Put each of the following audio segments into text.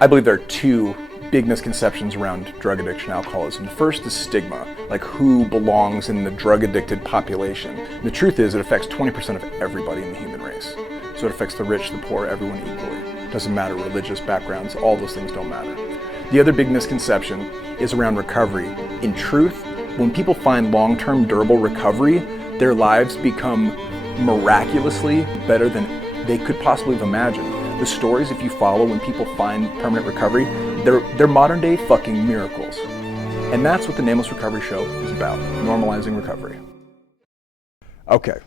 I believe there are two big misconceptions around drug addiction, alcoholism. The first is stigma, like who belongs in the drug-addicted population. And the truth is it affects 20% of everybody in the human race. So it affects the rich, the poor, everyone equally. Doesn't matter religious backgrounds, all those things don't matter. The other big misconception is around recovery. In truth, when people find long-term durable recovery, their lives become miraculously better than they could possibly have imagined. The stories, if you follow, when people find permanent recovery, they're modern day fucking miracles. And that's what the Nameless Recovery Show is about, normalizing recovery. Okay.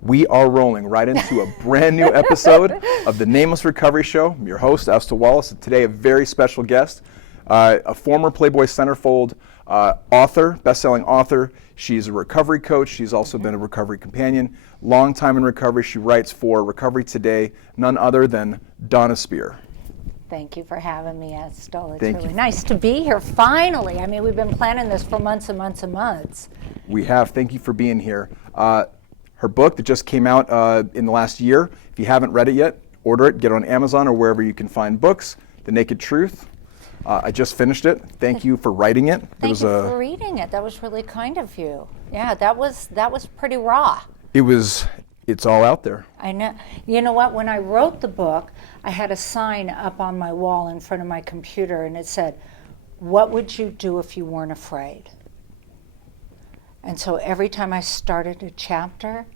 We are rolling right into a brand new episode of the Nameless Recovery Show. I'm your host, Estil, Wallace, and today a very special guest, a former Playboy Centerfold author, best-selling author. She's a recovery coach. She's also been a recovery companion. Long time in recovery. She writes for Recovery Today, none other than Dona Speir. Thank you for having me, Estil. It's really nice to be here, finally. I mean, we've been planning this for months and months and months. We have. Thank you for being here. Her book that just came out in the last year, if you haven't read it yet, order it, get it on Amazon or wherever you can find books, The Naked Truth. I just finished it. Thank you for writing it. Thank you for reading it. That was really kind of you. Yeah, that was pretty raw. It's all out there. I know. You know what? When I wrote the book, I had a sign up on my wall in front of my computer, and it said, "What would you do if you weren't afraid?" And so every time I started a chapter,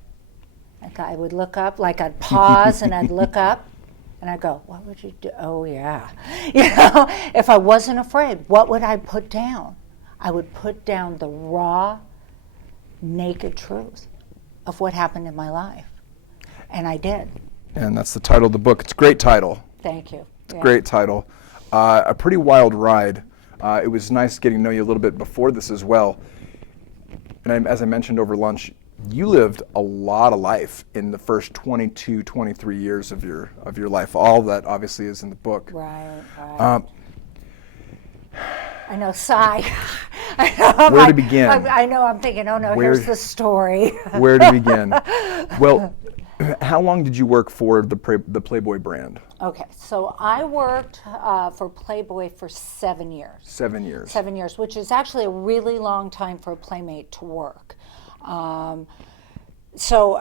I would look up, like I'd pause and I'd look up, and I'd go, "What would you do?" Oh yeah, if I wasn't afraid, what would I put down? I would put down the raw, naked truth of what happened in my life, and I did. And that's the title of the book. It's a great title. Thank you. It's a great title. A pretty wild ride. It was nice getting to know you a little bit before this as well. And as I mentioned over lunch, you lived a lot of life in the first 22, 23 years of your life. All that obviously is in the book. Right. I know, sigh. I know, where to begin? I know, I'm thinking, oh no, here's the story. Where to begin? Well, how long did you work for the Playboy brand? Okay, so I worked for Playboy for 7 years. 7 years. 7 years, which is actually a really long time for a Playmate to work. So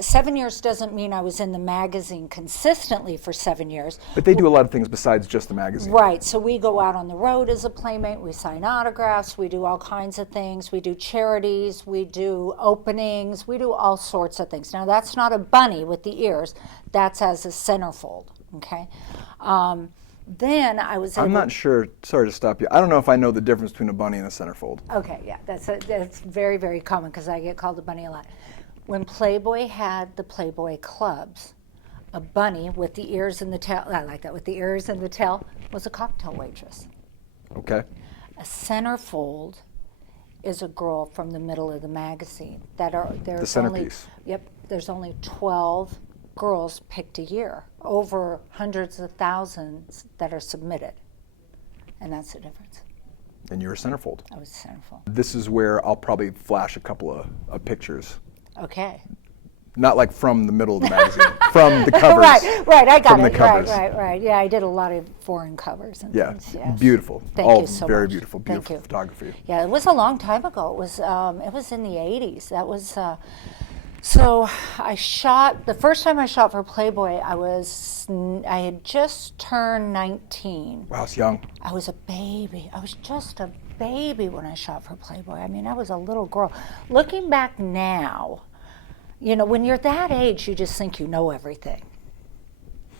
7 years doesn't mean I was in the magazine consistently for 7 years. But they do a lot of things besides just the magazine. Right, so we go out on the road as a Playmate, we sign autographs, we do all kinds of things, we do charities, we do openings, we do all sorts of things. Now that's not a bunny with the ears, that's as a centerfold, okay? Then I was able... I'm not sure, sorry to stop you, I don't know if I know the difference between a bunny and a centerfold. Okay, yeah, that's very, very common because I get called a bunny a lot. When Playboy had the Playboy clubs, a bunny with the ears and the tail, I like that, with the ears and the tail, was a cocktail waitress. Okay. A centerfold is a girl from the middle of the magazine. There's the centerpiece. There's only 12 girls picked a year, over hundreds of thousands that are submitted. And that's the difference. And you're a centerfold. I was a centerfold. This is where I'll probably flash a couple of pictures. Okay. Not like from the middle of the magazine, from the covers. Right, I got from it. The covers. Right. Yeah, I did a lot of foreign covers and things. Yes. Beautiful. Thank you so very much. beautiful photography. Yeah, it was a long time ago. It was in the 80s. That was so I shot the first time I shot for Playboy. I had just turned 19. Wow, it's young. I was a baby. I was just a baby when I shot for Playboy. I mean, I was a little girl. Looking back now, you know, when you're that age, you just think you know everything.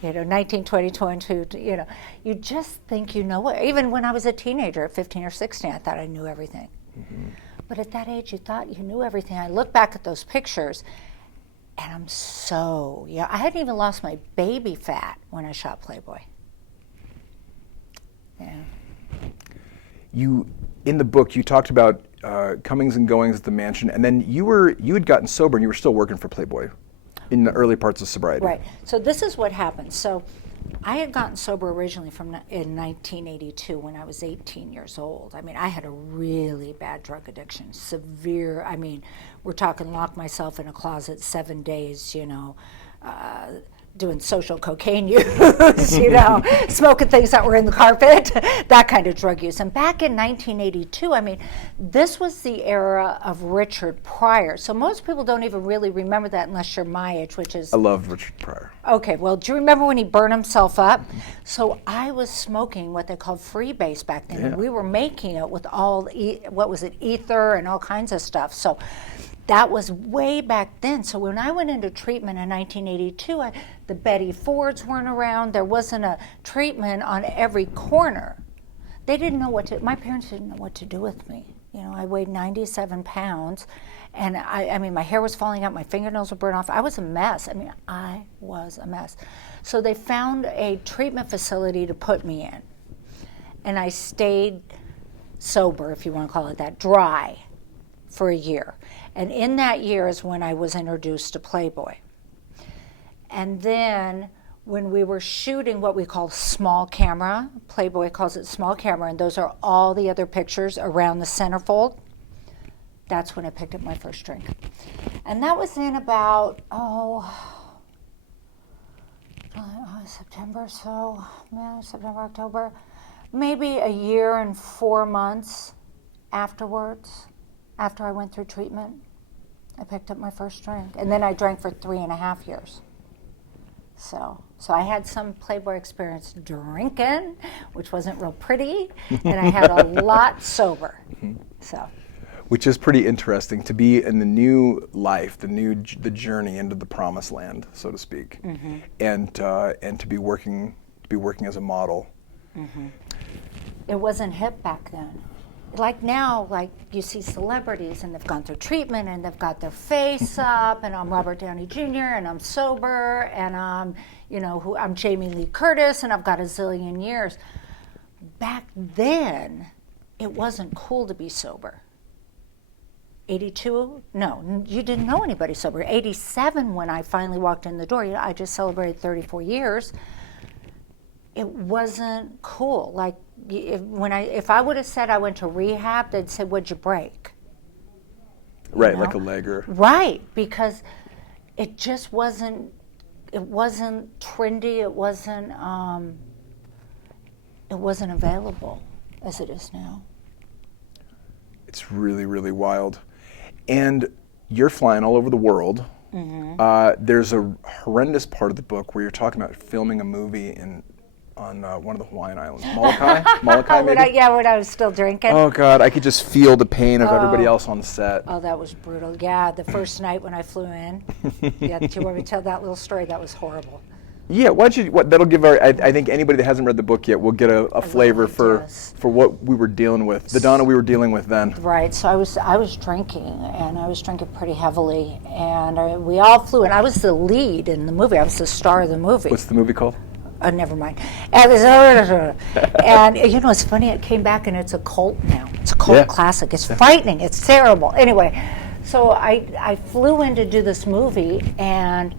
You know, 19, 20, 22, you know, you just think you know it. Even when I was a teenager at 15 or 16, I thought I knew everything. Mm-hmm. But at that age, you thought you knew everything. I look back at those pictures, and I hadn't even lost my baby fat when I shot Playboy. Yeah. In the book, you talked about comings and goings at the mansion, and then you had gotten sober and you were still working for Playboy in the early parts of sobriety. Right. So this is what happened. So I had gotten sober originally in 1982 when I was 18 years old. I mean, I had a really bad drug addiction, severe. I mean, we're talking lock myself in a closet 7 days, you know, doing social cocaine use, smoking things that were in the carpet, that kind of drug use. And back in 1982, I mean, this was the era of Richard Pryor. So most people don't even really remember that unless you're my age, which is... I loved Richard Pryor. Okay, well, do you remember when he burned himself up? So I was smoking what they called freebase back then. Yeah. And we were making it with all, ether and all kinds of stuff. So that was way back then. So when I went into treatment in 1982, the Betty Fords weren't around. There wasn't a treatment on every corner. They didn't know my parents didn't know what to do with me. I weighed 97 pounds, and I mean, my hair was falling out, my fingernails were burnt off. I was a mess. I was a mess. So they found a treatment facility to put me in, and I stayed sober, if you want to call it that, dry, for a year. And in that year is when I was introduced to Playboy. And then when we were shooting what we call small camera, Playboy calls it small camera, and those are all the other pictures around the centerfold, that's when I picked up my first drink. And that was in about, September, October, maybe a year and 4 months afterwards, after I went through treatment, I picked up my first drink. And then I drank for 3.5 years. So I had some Playboy experience drinking, which wasn't real pretty, and I had a lot sober. So, which is pretty interesting to be in the new life, the journey into the promised land, so to speak, and to be working as a model. It wasn't hip back then. Like now, like you see celebrities and they've gone through treatment and they've got their face up, and I'm Robert Downey Jr. and I'm sober and I'm, I'm Jamie Lee Curtis and I've got a zillion years. Back then, it wasn't cool to be sober. 82? No, you didn't know anybody sober. 87, when I finally walked in the door, I just celebrated 34 years. It wasn't cool. Like, if I would have said I went to rehab, they'd say, "What'd you break?" Right, like a leg or... Right, because it just wasn't. It wasn't trendy. It wasn't. It wasn't available as it is now. It's really, really wild, and you're flying all over the world. There's a horrendous part of the book where you're talking about filming a movie on one of the Hawaiian islands, Molokai maybe? When I was still drinking. Oh God, I could just feel the pain of everybody else on set. Oh, that was brutal. Yeah, the first night when I flew in. Yeah, do you want me to tell that little story? That was horrible. Yeah, that'll give I think anybody that hasn't read the book yet will get a flavor for what we were dealing with, the Donna we were dealing with then. Right, so I was drinking, and I was drinking pretty heavily, and we all flew in. I was the lead in the movie. I was the star of the movie. What's the movie called? Never mind. And it's funny, it came back and it's a cult now. It's a cult classic. It's frightening. It's terrible. Anyway, so I flew in to do this movie, and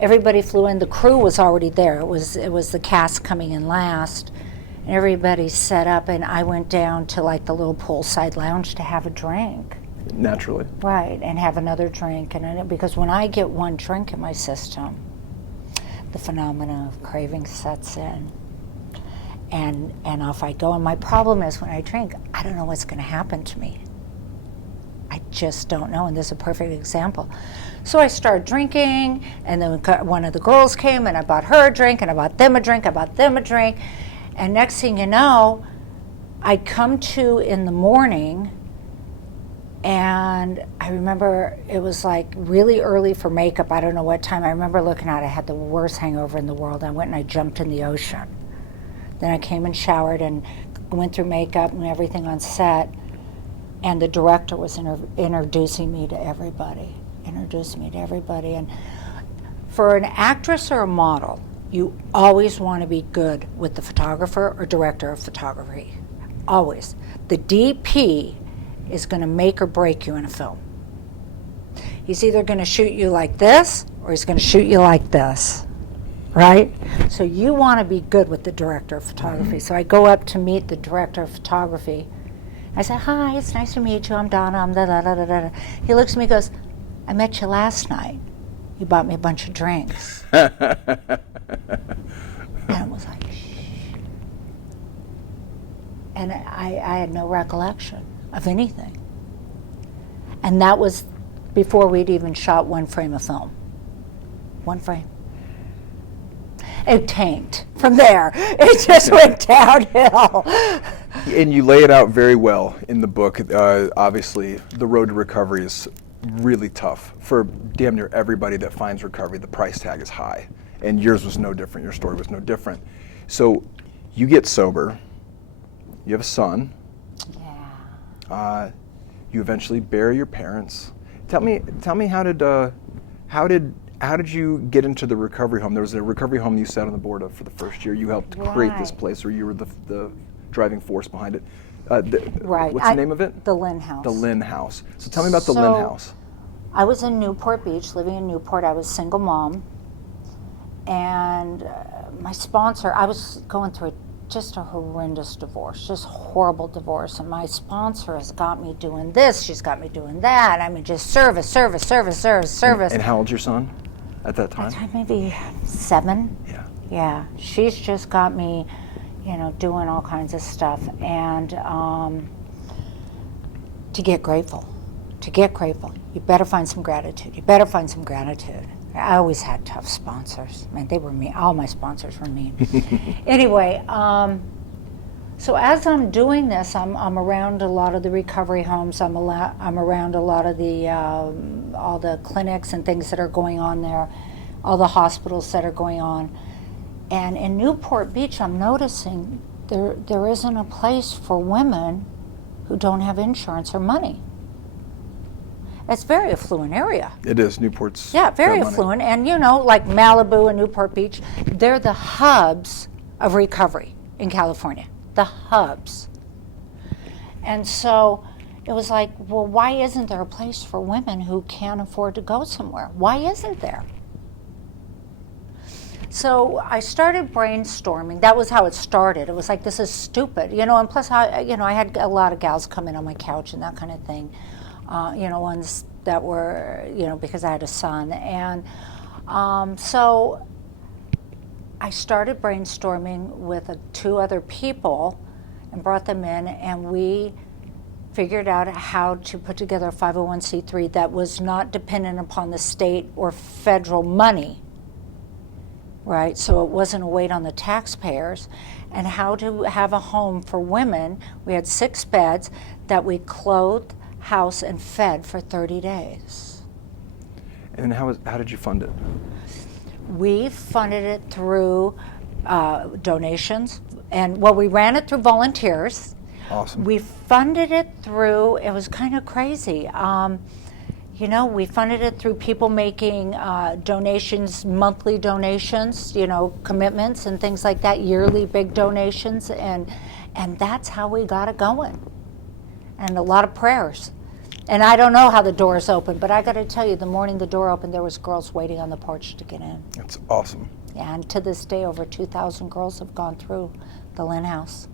everybody flew in. The crew was already there. It was the cast coming in last, and everybody set up, and I went down to like the little poolside lounge to have a drink. Naturally. Right, and have another drink, because when I get one drink in my system, the phenomenon of craving sets in, and off I go. And my problem is when I drink, I don't know what's going to happen to me. I just don't know, and this is a perfect example. So I started drinking, and then one of the girls came, and I bought her a drink, and I bought them a drink, and next thing you know, I'd come to in the morning, and I remember it was like really early for makeup. I don't know what time. I remember looking out, I had the worst hangover in the world. I went and I jumped in the ocean. Then I came and showered and went through makeup and everything on set. And the director was introducing me to everybody. And for an actress or a model, you always want to be good with the photographer or director of photography. Always. The DP is going to make or break you in a film. He's either going to shoot you like this or he's going to shoot you like this, right? So you want to be good with the director of photography. So I go up to meet the director of photography. I say, "Hi, it's nice to meet you. I'm Donna. I'm da da da da da." He looks at me and goes, "I met you last night. You bought me a bunch of drinks. And it was like, shh. And I had no recollection of anything. And that was before we'd even shot one frame of film. One frame. It tanked from there. It just went downhill. And you lay it out very well in the book. Obviously, the road to recovery is really tough. For damn near everybody that finds recovery, the price tag is high. And yours was no different. Your story was no different. So you get sober. You have a son. Yeah. You eventually bury your parents. Tell me how did you get into the recovery home? There was a recovery home you sat on the board of for the first year. You helped create this place, or you were the driving force behind it. Right. What's the name of it? The Lynn House. The Lynn House. So tell me about the Lynn House. I was in Newport Beach, living in Newport. I was a single mom. And my sponsor, I was going through just a horrendous divorce, just horrible divorce. And my sponsor has got me doing this. She's got me doing that. I mean, just service. And how old's your son at that time? Maybe 7. Yeah. Yeah. She's just got me, doing all kinds of stuff. And to get grateful. You better find some gratitude. I always had tough sponsors. Man, they were mean. All my sponsors were mean. Anyway, so as I'm doing this, I'm around a lot of the recovery homes. I'm around a lot of the all the clinics and things that are going on there, all the hospitals that are going on. And in Newport Beach, I'm noticing there isn't a place for women who don't have insurance or money. It's a very affluent area. It is. Newport's. Yeah, very affluent. And like Malibu and Newport Beach, they're the hubs of recovery in California. The hubs. And so it was like, well, why isn't there a place for women who can't afford to go somewhere? Why isn't there? So I started brainstorming. That was how it started. It was like, this is stupid, and plus, I had a lot of gals come in on my couch and that kind of thing. Ones that were, because I had a son. And so I started brainstorming with 2 other people and brought them in, and we figured out how to put together a 501c3 that was not dependent upon the state or federal money, right? So it wasn't a weight on the taxpayers, and how to have a home for women. We had 6 beds that we clothed, house, and fed for 30 days. And how did you fund it? We funded it through donations, and we ran it through volunteers. Awesome. We funded it through, it was kind of crazy. We funded it through people making donations, monthly donations, commitments and things like that, yearly big donations, and that's how we got it going. And a lot of prayers. And I don't know how the doors opened, but I got to tell you, the morning the door opened, there was girls waiting on the porch to get in. That's awesome. Yeah, and to this day, over 2,000 girls have gone through the Lynn House.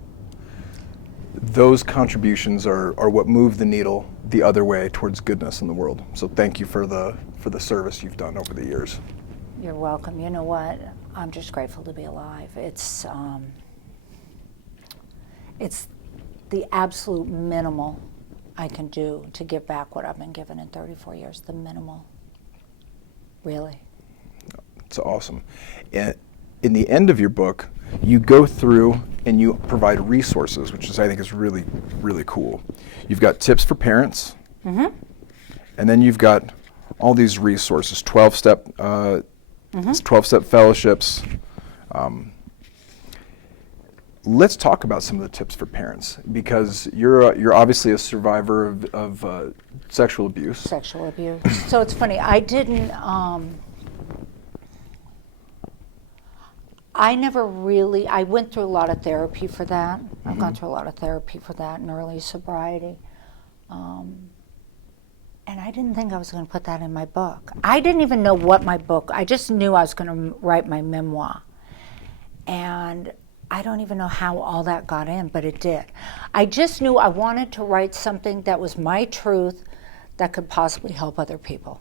Those contributions are what move the needle the other way towards goodness in the world. So thank you for the service you've done over the years. You're welcome. You know what? I'm just grateful to be alive. It's the absolute minimal I can do to give back what I've been given in 34 years. The minimal. Really. It's awesome. And in the end of your book, you go through and you provide resources, which I think is really, really cool. You've got tips for parents, and then you've got all these resources, 12-step 12-step fellowships. Let's talk about some of the tips for parents, because you're obviously a survivor of sexual abuse. Sexual abuse. So it's funny, I didn't, I never really, I went through a lot of therapy for that. I've gone through a lot of therapy for that in early sobriety. And I didn't think I was going to put that in my book. I didn't even know what my book, I just knew I was going to write my memoir. And I don't even know how all that got in, but it did. I just knew I wanted to write something that was my truth that could possibly help other people.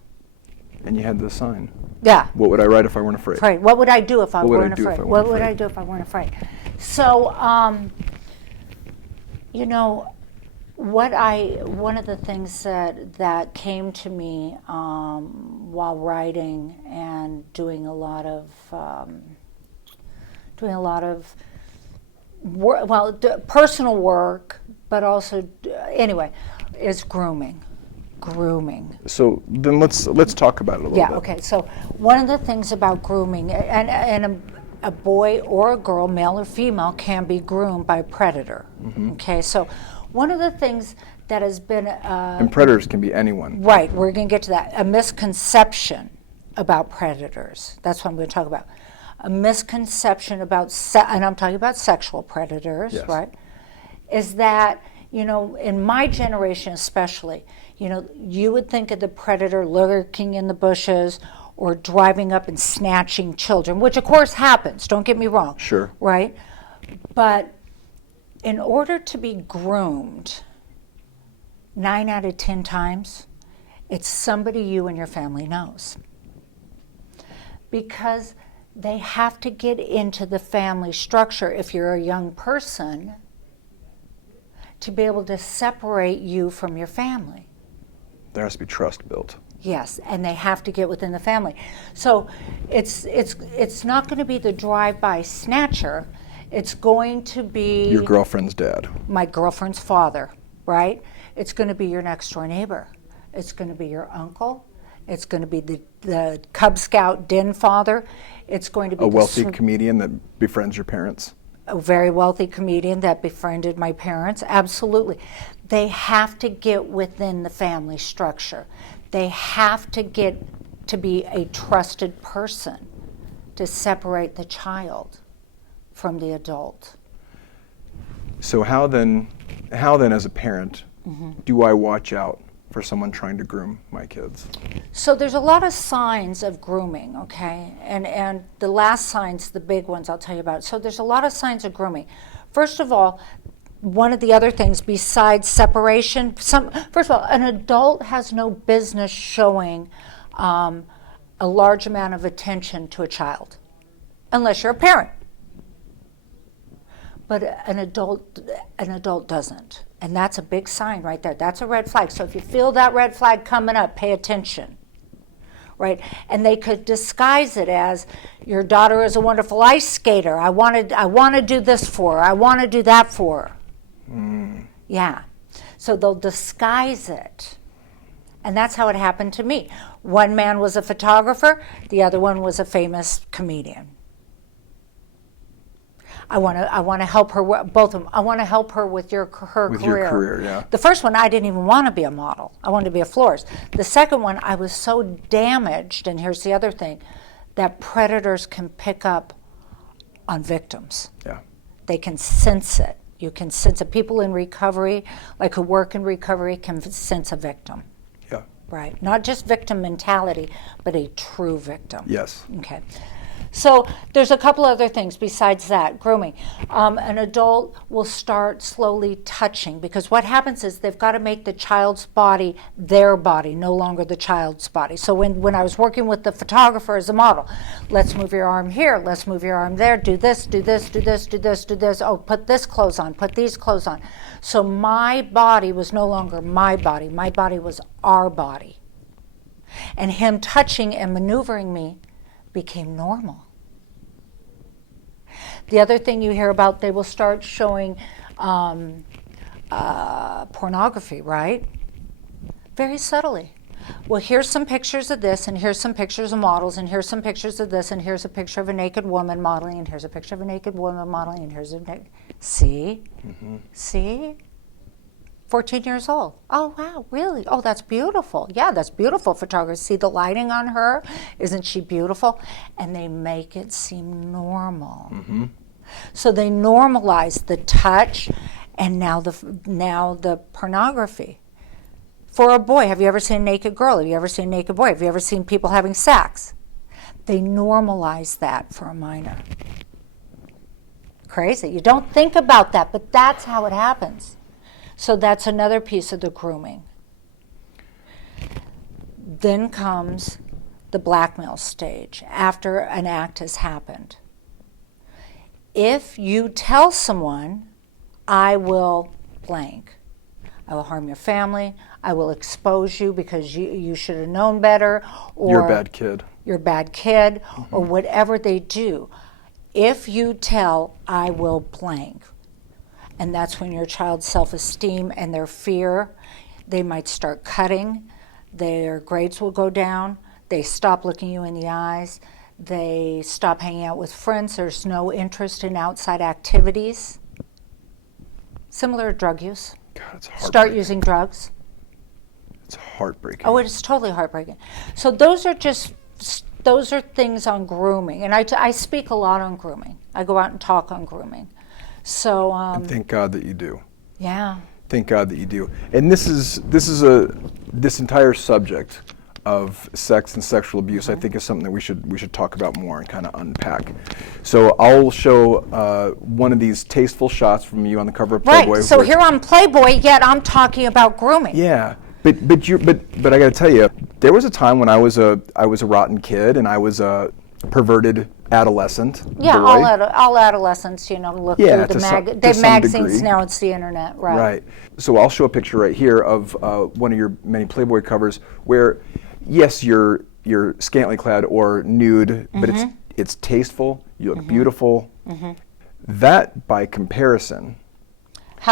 And you had this sign. Yeah. What would I write if I weren't afraid? Afraid. What would I do if I weren't do if afraid? I weren't What would afraid? I do if I weren't afraid? So, you know, one of the things that came to me while writing and doing a lot of personal work, but also anyway, is grooming. So then let's talk about it a little bit. Yeah. Okay. So one of the things about grooming, and a boy or a girl, male or female, can be groomed by a predator. Mm-hmm. Okay. So one of the things that has been And predators can be anyone. right. We're going to get to that. A misconception about predators. That's what I'm going to talk about. A misconception about, and I'm talking about sexual predators, Yes. right? Is that, you know, in my generation especially, you know, you would think of the predator lurking in the bushes or driving up and snatching children, which of course happens, don't get me wrong. Sure. Right? But in order to be groomed, 9 out of 10 times, it's somebody you and your family knows. Because they have to get into the family structure, if you're a young person, to be able to separate you from your family. There has to be trust built. Yes, and they have to get within the family. So it's not going to be the drive-by snatcher. It's going to be Your girlfriend's dad. my girlfriend's father, right? It's going to be your next door neighbor. It's going to be your uncle. It's going to be the Cub Scout den father. It's going to be A wealthy comedian that befriends your parents. a very wealthy comedian that befriended my parents. Absolutely. They have to get within the family structure. They have to get to be a trusted person to separate the child from the adult. So how then as a parent, Mm-hmm. do I watch out for someone trying to groom my kids? So there's a lot of signs of grooming, okay? And the last signs, the big ones I'll tell you about. So there's a lot of signs of grooming. First of all, one of the other things besides separation, first of all, an adult has no business showing a large amount of attention to a child, unless you're a parent. But an adult doesn't. And that's a big sign right there. That's a red flag. So if you feel that red flag coming up, pay attention. Right? And they could disguise it as, your daughter is a wonderful ice skater. I want to do this for her. I want to do that for her. Yeah. So they'll disguise it. And that's how it happened to me. One man was a photographer, the other one was a famous comedian. I want to help her, both of them. I want to help her with her career. With your career, yeah. The first one, I didn't even want to be a model. I wanted to be a florist. The second one, I was so damaged, and here's the other thing, that predators can pick up on victims. Yeah. They can sense it. You can sense it. People in recovery, like who work in recovery, can sense a victim. Yeah. Right? Not just victim mentality, but a true victim. Yes. Okay. So there's a couple other things besides that, grooming. An adult will start slowly touching, because what happens is they've got to make the child's body their body, no longer the child's body. So when I was working with the photographer as a model, let's move your arm here, let's move your arm there, do this, do this, do this, do this, do this, oh, put this clothes on, put these clothes on. So my body was no longer my body was our body. And him touching and maneuvering me became normal. The other thing you hear about, they will start showing pornography, right? Very subtly. Well, here's some pictures of this, and here's some pictures of models, and here's some pictures of this, and here's a picture of a naked woman modeling, and here's a picture of a naked woman modeling, and here's a see? Mm-hmm. See? 14 years old. Oh, wow, really? Oh, that's beautiful. Yeah, that's beautiful photography. See the lighting on her? Isn't she beautiful? And they make it seem normal. Mm-hmm. So they normalize the touch and now the pornography. For a boy, have you ever seen a naked girl? Have you ever seen a naked boy? Have you ever seen people having sex? They normalize that for a minor. Crazy. You don't think about that, but that's how it happens. So that's another piece of the grooming. Then comes the blackmail stage, after an act has happened. If you tell someone, I will blank, I will harm your family, I will expose you because you should have known better, or You're a bad kid. You're a bad kid, or whatever they do. If you tell, I will blank, and that's when your child's self-esteem and their fear, they might start cutting, their grades will go down, they stop looking you in the eyes, they stop hanging out with friends, there's no interest in outside activities. Similar to drug use. God, it's heartbreaking. Start using drugs. It's heartbreaking. Oh, it is totally heartbreaking. So those are things on grooming, and I speak a lot on grooming. I go out and talk on grooming. So and thank God that you do. Yeah. Thank God that you do. And this entire subject of sex and sexual abuse, I think, is something that we should talk about more and kind of unpack. So I'll show one of these tasteful shots from you on the cover of Playboy. Right. So here on Playboy, yet I'm talking about grooming. Yeah. But I got to tell you, there was a time when I was a rotten kid and I was a perverted adolescent. Yeah, boy. all adolescents, look Yeah, through to the some magazines degree. now. It's the internet, right? Right. So I'll show a picture right here of one of your many Playboy covers where, yes, you're scantily clad or nude, but it's tasteful. You look beautiful. That, by comparison,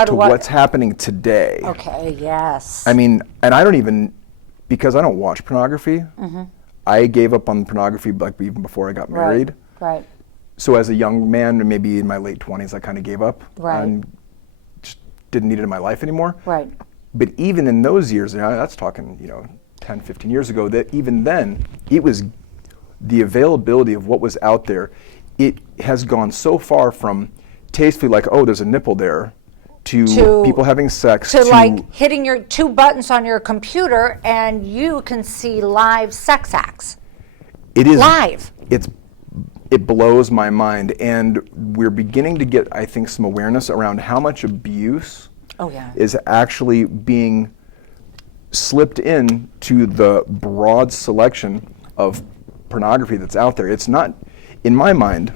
what's happening today. Okay. Yes. I mean, and I don't even, because I don't watch pornography. I gave up on pornography like even before I got married. Right. So as a young man, maybe in my late 20s, I kind of gave up. Right. And just didn't need it in my life anymore. Right. But even in those years, that's talking, 10, 15 years ago, that even then, it was the availability of what was out there. It has gone so far from tastefully like, oh, there's a nipple there, to people having sex. To like hitting your 2 buttons on your computer and you can see live sex acts. It is live. It blows my mind, and we're beginning to get, I think, some awareness around how much abuse is actually being slipped in to the broad selection of pornography that's out there. It's not, in my mind,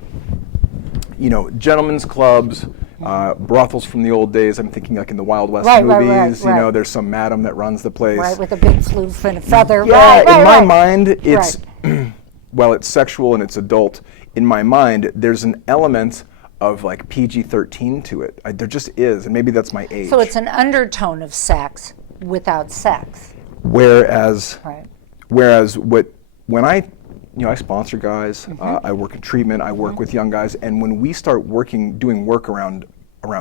gentlemen's clubs, brothels from the old days. I'm thinking like in the Wild West movies. Right. There's some madam that runs the place. Right, with a big floof and a feather. Yeah, in my mind, it's while it's sexual and it's adult. In my mind, there's an element of like PG-13 to it. There just is, and maybe that's my age. So it's an undertone of sex without sex. Whereas when I sponsor guys, I work in treatment, I work with young guys, and when we start doing work around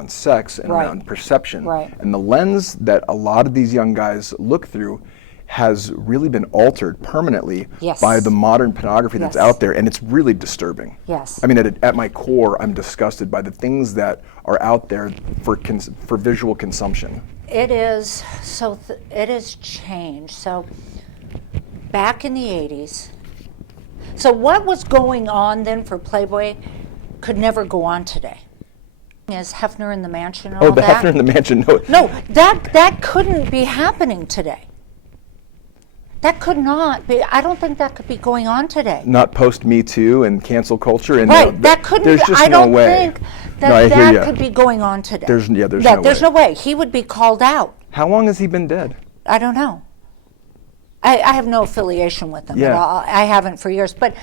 sex and around perception, and the lens that a lot of these young guys look through has really been altered permanently by the modern pornography that's out there, and it's really disturbing. Yes. I mean, at my core, I'm disgusted by the things that are out there for visual consumption. It is, it has changed. So back in the 80s, so what was going on then for Playboy could never go on today. Is Hefner in the Mansion and all the that? Hefner in the Mansion, no. No, that couldn't be happening today. That could not be. I don't think that could be going on today. Not post Me Too and cancel culture. And that couldn't. There's just I don't no way. think that could be going on today. There's no way. There's no way. He would be called out. How long has he been dead? I don't know. I have no affiliation with him. Yeah. I haven't for years. But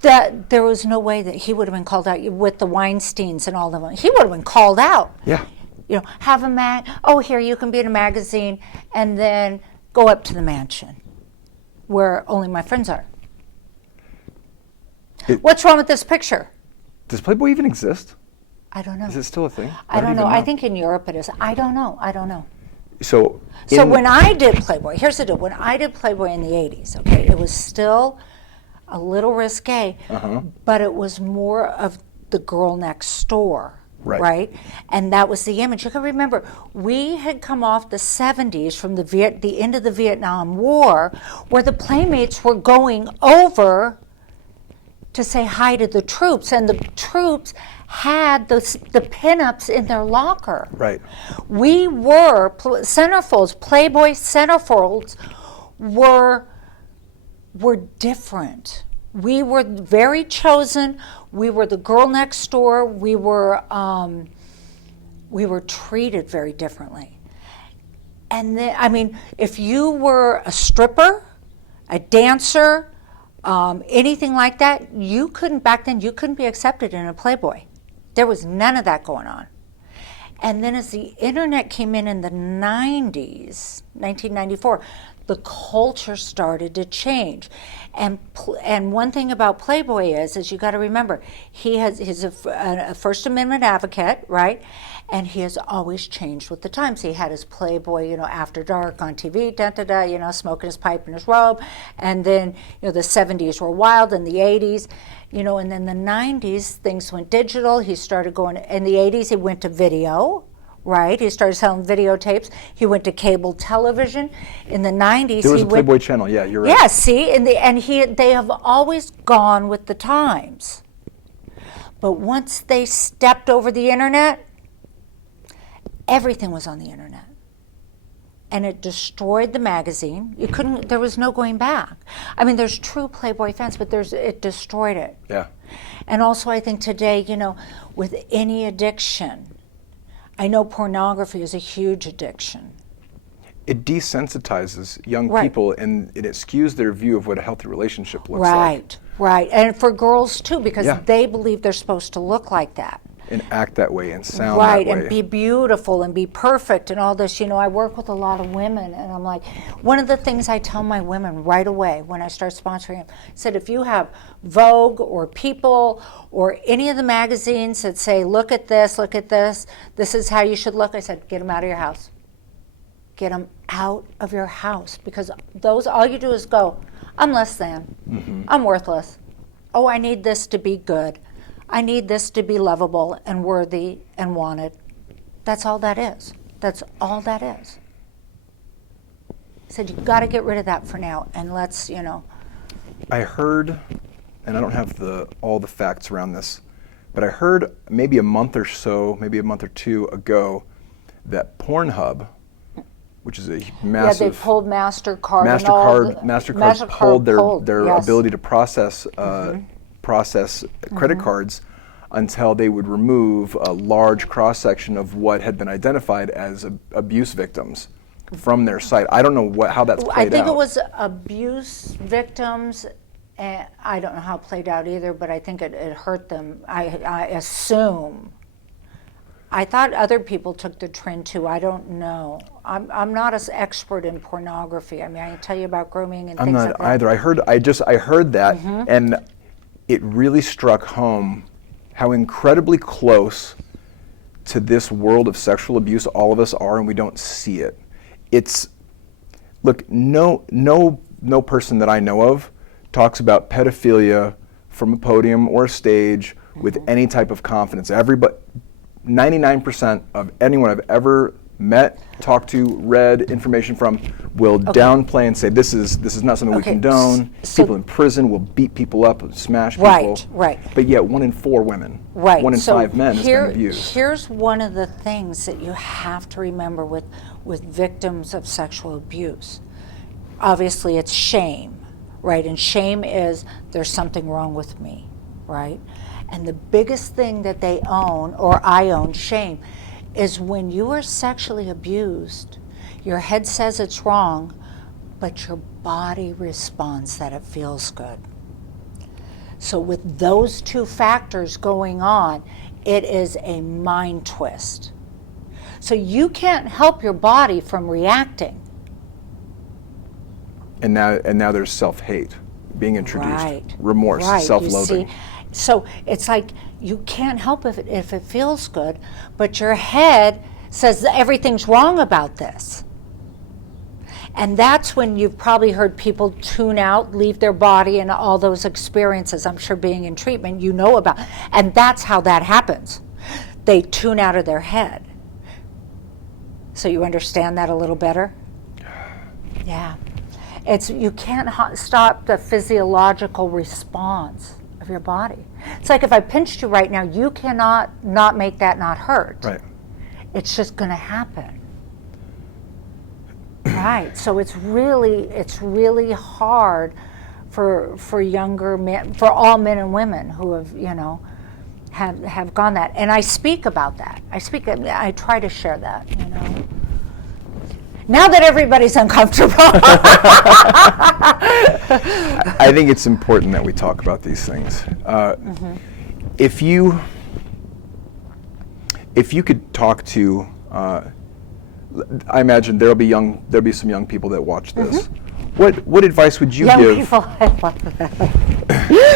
there was no way that he would have been called out with the Weinsteins and all of them. He would have been called out. Yeah. Have a here, you can be in a magazine, and then go up to the mansion where only my friends are. What's wrong with this picture? Does Playboy even exist? I don't know. Is it still a thing? I don't know. I think in Europe it is. I don't know. So when I did Playboy, here's the deal. When I did Playboy in the 80s, okay, it was still a little risque, but it was more of the girl next door. Right? And that was the image. You can remember, we had come off the 70s from the end of the Vietnam War, where the Playmates were going over to say hi to the troops, and the troops had the pinups in their locker. Right. We were, Centerfolds, Playboy Centerfolds were were different. We were very chosen. We were the girl next door. We were treated very differently. And then, I mean, if you were a stripper, a dancer, anything like that, back then, you couldn't be accepted in a Playboy. There was none of that going on. And then as the internet came in the 90s, 1994, the culture started to change. And one thing about Playboy is you got to remember, he's a First Amendment advocate, right? And he has always changed with the times. He had his Playboy, after dark on TV, smoking his pipe in his robe. And then, the 70s were wild, and the 80s, and then the 90s, things went digital. He started going, in the 80s, he went to video. Right, he started selling videotapes. He went to cable television. In the 90s, there was a Playboy channel. Yeah, you're right. Yeah, see, they have always gone with the times. But once they stepped over the internet, everything was on the internet, and it destroyed the magazine. There was no going back. I mean, there's true Playboy fans, but it destroyed it. Yeah. And also, I think today, with any addiction. I know pornography is a huge addiction. It desensitizes young people, and it skews their view of what a healthy relationship looks like. Right. And for girls, too, because they believe they're supposed to look like that. And act that way and sound that way. Right, and be beautiful and be perfect and all this. I work with a lot of women, and I'm like, one of the things I tell my women right away when I start sponsoring them, I said, if you have Vogue or People or any of the magazines that say, look at this, this is how you should look, I said, get them out of your house. Get them out of your house, because all you do is go, I'm less than, I'm worthless. Oh, I need this to be good. I need this to be lovable and worthy and wanted. That's all that is. That's all that is. I said, you've got to get rid of that for now, and let's, I heard, and I don't have all the facts around this, but I heard maybe a month or two ago, that Pornhub, which is a massive... Yeah, they pulled MasterCard. MasterCard pulled their ability to process credit cards until they would remove a large cross-section of what had been identified as abuse victims from their site. I don't know how that's played out. I think it was abuse victims, and I don't know how it played out either, but I think it hurt them, I assume. I thought other people took the trend too. I don't know. I'm not as expert in pornography. I mean, I can tell you about grooming and things like that. I'm not either. I heard that, and it really struck home how incredibly close to this world of sexual abuse all of us are, and we don't see it. Look, no person that I know of talks about pedophilia from a podium or a stage with any type of confidence. 99% of anyone I've ever met, talked to, read information from will downplay and say this is not something we condone. People in prison will beat people up, smash people. Right. But yet 1 in 4 women, 1 in 5 men has been abused. Here's one of the things that you have to remember with victims of sexual abuse. Obviously, it's shame, right? And shame is there's something wrong with me, right? And the biggest thing that they own, or I own, shame, is when you are sexually abused, your head says it's wrong, but your body responds that it feels good. So with those two factors going on, it is a mind twist. So you can't help your body from reacting. And now there's self-hate being introduced, remorse, self-loathing. So it's like you can't help if it feels good, but your head says that everything's wrong about this. And that's when you've probably heard people tune out, leave their body, and all those experiences, I'm sure being in treatment, you know about. And that's how that happens. They tune out of their head. So you understand that a little better? Yeah. You can't stop the physiological response of your body. It's like if I pinched you right now, you cannot not make that not hurt. Right. It's just going to happen. Right. So it's really hard for younger men, for all men and women who have, have gone that. And I speak about that. I try to share that, Now that everybody's uncomfortable. I think it's important that we talk about these things. If you could talk to, I imagine there'll be some young people that watch this. What advice would you give? Young people, I love that.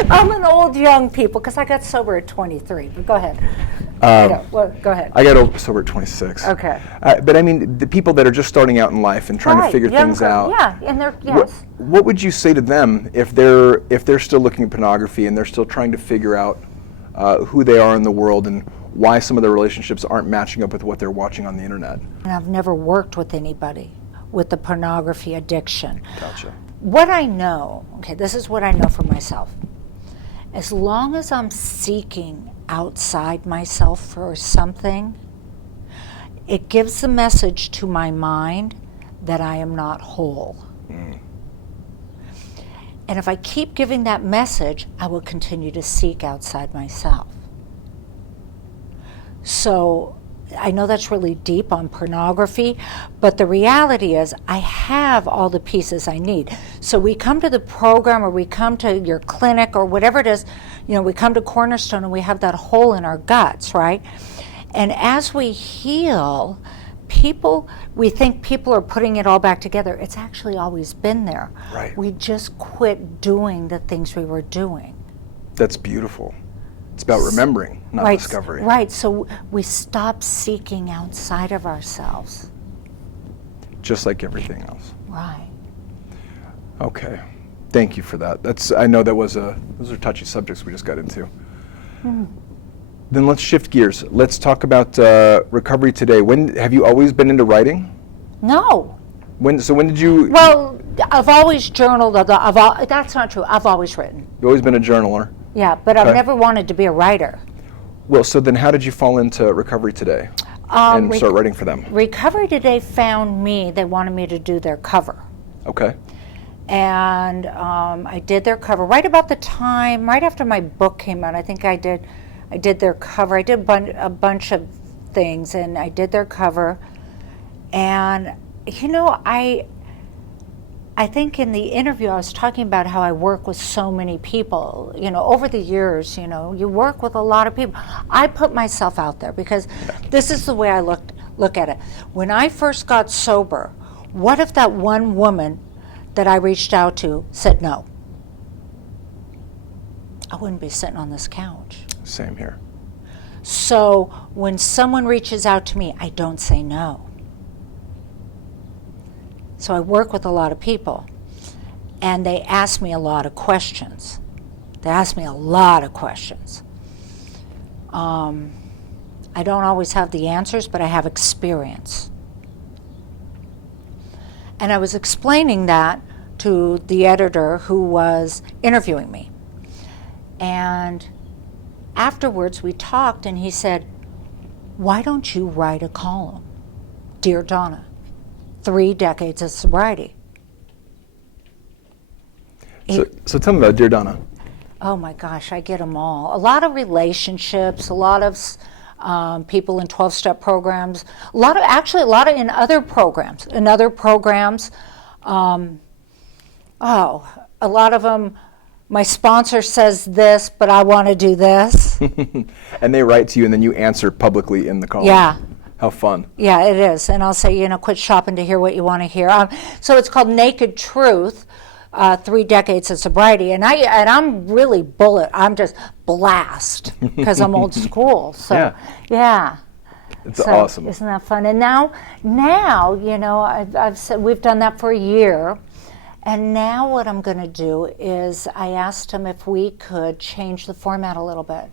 I'm an old young people because I got sober at 23. But go ahead. Go ahead. I got sober at 26. Okay. But I mean, the people that are just starting out in life and trying to figure things out. Yeah, and they're yes. What would you say to them if they're still looking at pornography and they're still trying to figure out who they are in the world and why some of their relationships aren't matching up with what they're watching on the internet? And I've never worked with anybody with the pornography addiction. Gotcha. What I know, this is what I know for myself. As long as I'm seeking outside myself for something, it gives the message to my mind that I am not whole. And if I keep giving that message, I will continue to seek outside myself. So I know that's really deep on pornography, but the reality is I have all the pieces I need. So we come to the program or we come to your clinic or whatever it is, we come to Cornerstone and we have that hole in our guts, right? And as we heal, we think people are putting it all back together. It's actually always been there. Right. We just quit doing the things we were doing. That's beautiful. It's about remembering, not discovery. Right, so we stop seeking outside of ourselves. Just like everything else. Right. Okay, thank you for that. I know those are touchy subjects we just got into. Then let's shift gears. Let's talk about recovery today. Have you always been into writing? No. When did you? Well, I've always journaled. That's not true. I've always written. You've always been a journaler. Yeah, but I've never wanted to be a writer. Well, so then how did you fall into Recovery Today and start writing for them? Recovery Today found me. They wanted me to do their cover. Okay. And I did their cover right about the time, right after my book came out. I think I did their cover. I did a bunch of things, and I did their cover. And, I think in the interview I was talking about how I work with so many people. Over the years, you work with a lot of people. I put myself out there because this is the way I look at it. When I first got sober, what if that one woman that I reached out to said no? I wouldn't be sitting on this couch. Same here. So when someone reaches out to me, I don't say no. So I work with a lot of people, and they ask me a lot of questions. I don't always have the answers, but I have experience. And I was explaining that to the editor who was interviewing me. And afterwards we talked, and he said, "Why don't you write a column? Dear Donna, 3 decades of sobriety." So tell me about Dear Donna. Oh my gosh, I get them all. A lot of relationships, a lot of people in 12-step programs, a lot of in other programs. A lot of them, my sponsor says this, but I want to do this. And they write to you, and then you answer publicly in the column. Yeah. How fun. Yeah, it is. And I'll say, quit shopping to hear what you want to hear. So it's called Naked Truth, 3 decades of sobriety. And I'm really I'm just blast because I'm old school. So, yeah. It's awesome. Isn't that fun? And now, I've said we've done that for a year. And now what I'm going to do is I asked him if we could change the format a little bit.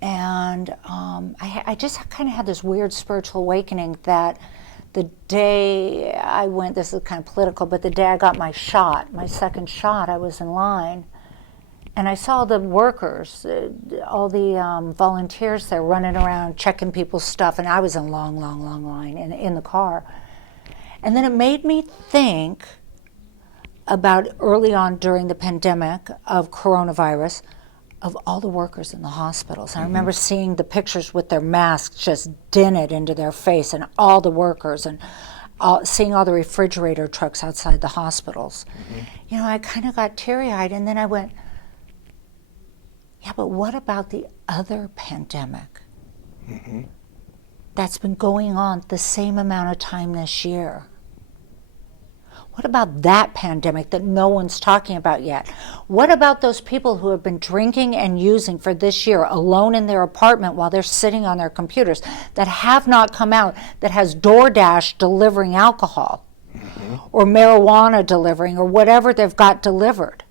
And I just kind of had this weird spiritual awakening that the day I went, this is kind of political, but the day I got my second shot, I was in line. And I saw the workers, all the volunteers there running around checking people's stuff. And I was in long line in the car. And then it made me think about early on during the pandemic of coronavirus, of all the workers in the hospitals. I remember seeing the pictures with their masks just dinted into their face, and all the workers, and seeing all the refrigerator trucks outside the hospitals. You know, I kind of got teary-eyed, and then I went, yeah, but what about the other pandemic that's been going on the same amount of time this year? What about that pandemic that no one's talking about yet? What about those people who have been drinking and using for this year alone in their apartment while they're sitting on their computers that have not come out, that has DoorDash delivering alcohol or marijuana delivering or whatever they've got delivered?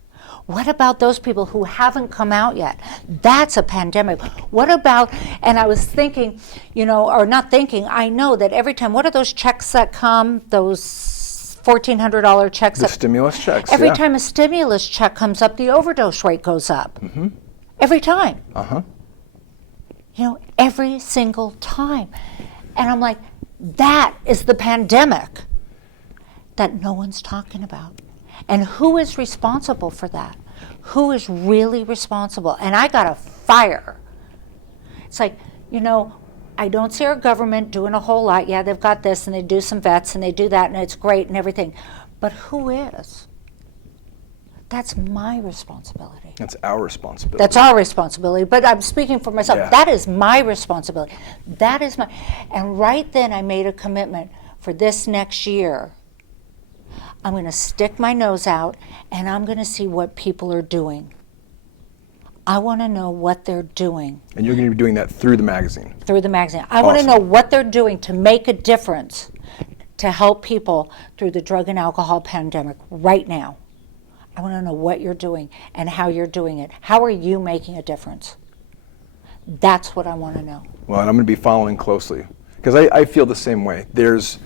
What about those people who haven't come out yet? That's a pandemic. What about, and I was thinking, you know, or not thinking, I know that every time, what are those checks that come, those $1,400 checks? The stimulus checks, every time a stimulus check comes up, the overdose rate goes up. Every time. You know, every single time. And I'm like, that is the pandemic that no one's talking about. And who is responsible for that? Who is really responsible? And I got a fire. It's like, you know, I don't see our government doing a whole lot. Yeah, they've got this, and they do some vets, and they do that, and it's great and everything. But who is? That's my responsibility. That's our responsibility. That's our responsibility. But I'm speaking for myself. Yeah. That is my responsibility. That is my. And right then I made a commitment for this next year. I'm going to stick my nose out, and I'm going to see what people are doing. I want to know what they're doing. And you're going to be doing that through the magazine. Through the magazine. I want to know what they're doing to make a difference to help people through the drug and alcohol pandemic right now. I want to know what you're doing and how you're doing it. How are you making a difference? That's what I want to know. Well, and I'm going to be following closely because I feel the same way. There's,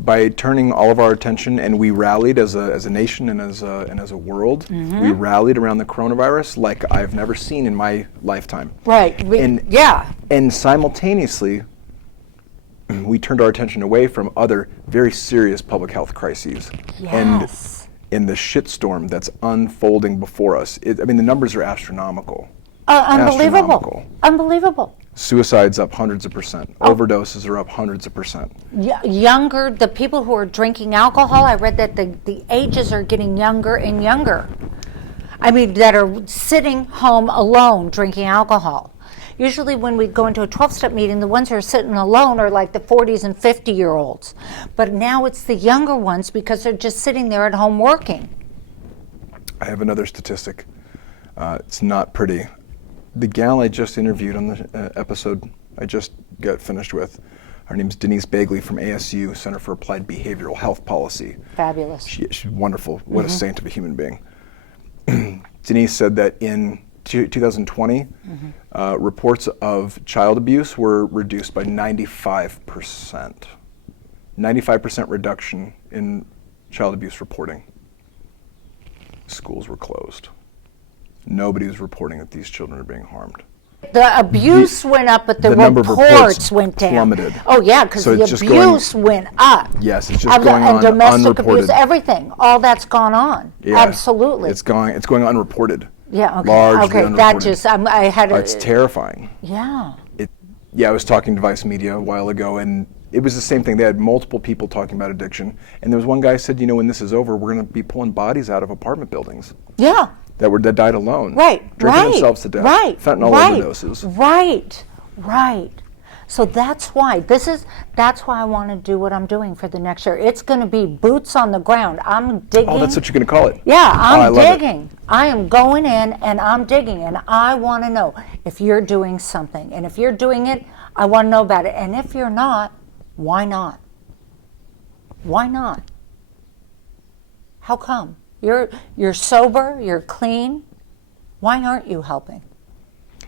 by turning all of our attention, and we rallied as a nation and as a world, we rallied around the coronavirus like I've never seen in my lifetime. Right. And simultaneously, we turned our attention away from other very serious public health crises. Yes. And in the shitstorm that's unfolding before us, I mean, the numbers are astronomical. Unbelievable. Unbelievable. Suicides up hundreds of percent. Overdoses are up hundreds of percent. Younger, the people who are drinking alcohol, I read that the ages are getting younger and younger. I mean, that are sitting home alone drinking alcohol. Usually when we go into a 12-step meeting, the ones who are sitting alone are like the 40s and 50-year-olds. But now it's the younger ones because they're just sitting there at home working. I have another statistic. It's not pretty. The gal I just interviewed on the episode I just got finished with, her name's Denise Bagley from ASU, Center for Applied Behavioral Health Policy. Fabulous. She's wonderful. What a saint of a human being. Denise said that in 2020, reports of child abuse were reduced by 95%. 95% reduction in child abuse reporting. Schools were closed. Nobody was reporting that these children are being harmed. The abuse went up, but the reports went down. Plummeted. Oh yeah, because the abuse went up. Yes, it's just going on and domestic unreported. abuse, everything, all that's gone on. Yeah, absolutely. It's going unreported. Yeah. Okay. Largely unreported. That just I had. It's terrifying. Yeah. I was talking to Vice Media a while ago, and it was the same thing. They had multiple people talking about addiction, and there was one guy who said, when this is over, we're going to be pulling bodies out of apartment buildings. Yeah. That died alone. Right. Drinking themselves to death. Right. Fentanyl overdoses. Right. So that's why I want to do what I'm doing for the next year. It's going to be boots on the ground. I'm digging. Oh, that's what you're going to call it. Yeah, I'm digging. I am going in and I'm digging, and I want to know if you're doing something. And if you're doing it, I want to know about it. And if you're not, why not? Why not? How come? You're sober, you're clean. Why aren't you helping?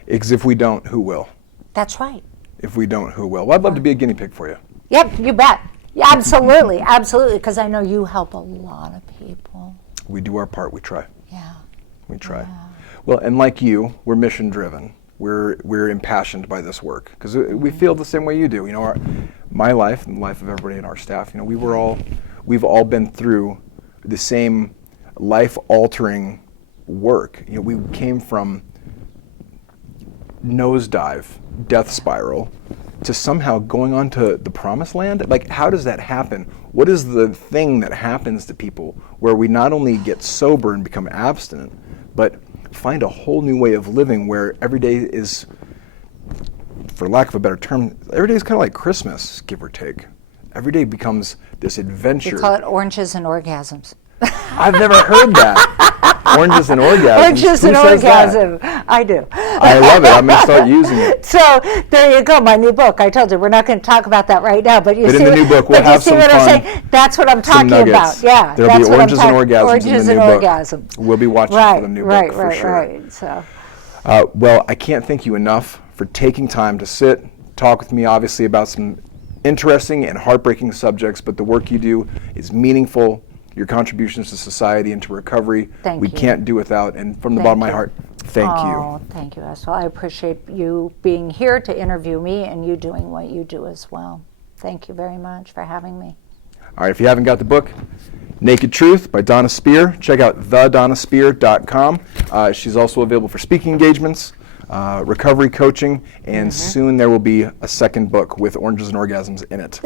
Because if we don't, who will? That's right. If we don't, who will? Well, I'd love to be a guinea pig for you. Yep, you bet. Yeah, absolutely, because I know you help a lot of people. We do our part. We try. Yeah. We try. Yeah. Well, and like you, we're mission driven. We're impassioned by this work because we feel the same way you do. My life and the life of everybody in our staff. We've all been through the same life-altering work. You know, we came from nosedive, death spiral, to somehow going on to the promised land. Like, how does that happen? What is the thing that happens to people where we not only get sober and become abstinent, but find a whole new way of living where every day is, for lack of a better term, every day is kind of like Christmas, give or take. Every day becomes this adventure. We call it oranges and orgasms. I've never heard that. Oranges and orgasms. Oranges Who and says that? orgasm. I do. I love it. I'm going to start using it. So there you go, my new book. I told you we're not going to talk about that right now, but you But see, in the new book, we'll have some what fun, I'm saying? That's what I'm some talking nuggets. about. Yeah, There'll that's be what oranges and orgasms oranges in the and new book. orgasms. We'll be watching for the new book for sure. Right. So, Well, I can't thank you enough for taking time to sit, talk with me, obviously, about some interesting and heartbreaking subjects, but the work you do is meaningful. Your contributions to society and to recovery, we can't do without. And from the bottom of my heart, thank you. Oh, thank you, Estil. I appreciate you being here to interview me and you doing what you do as well. Thank you very much for having me. All right, if you haven't got the book, Naked Truth by Dona Speir, check out thedonaspeir.com. She's also available for speaking engagements, recovery coaching, and soon there will be a second book with Oranges and Orgasms in it.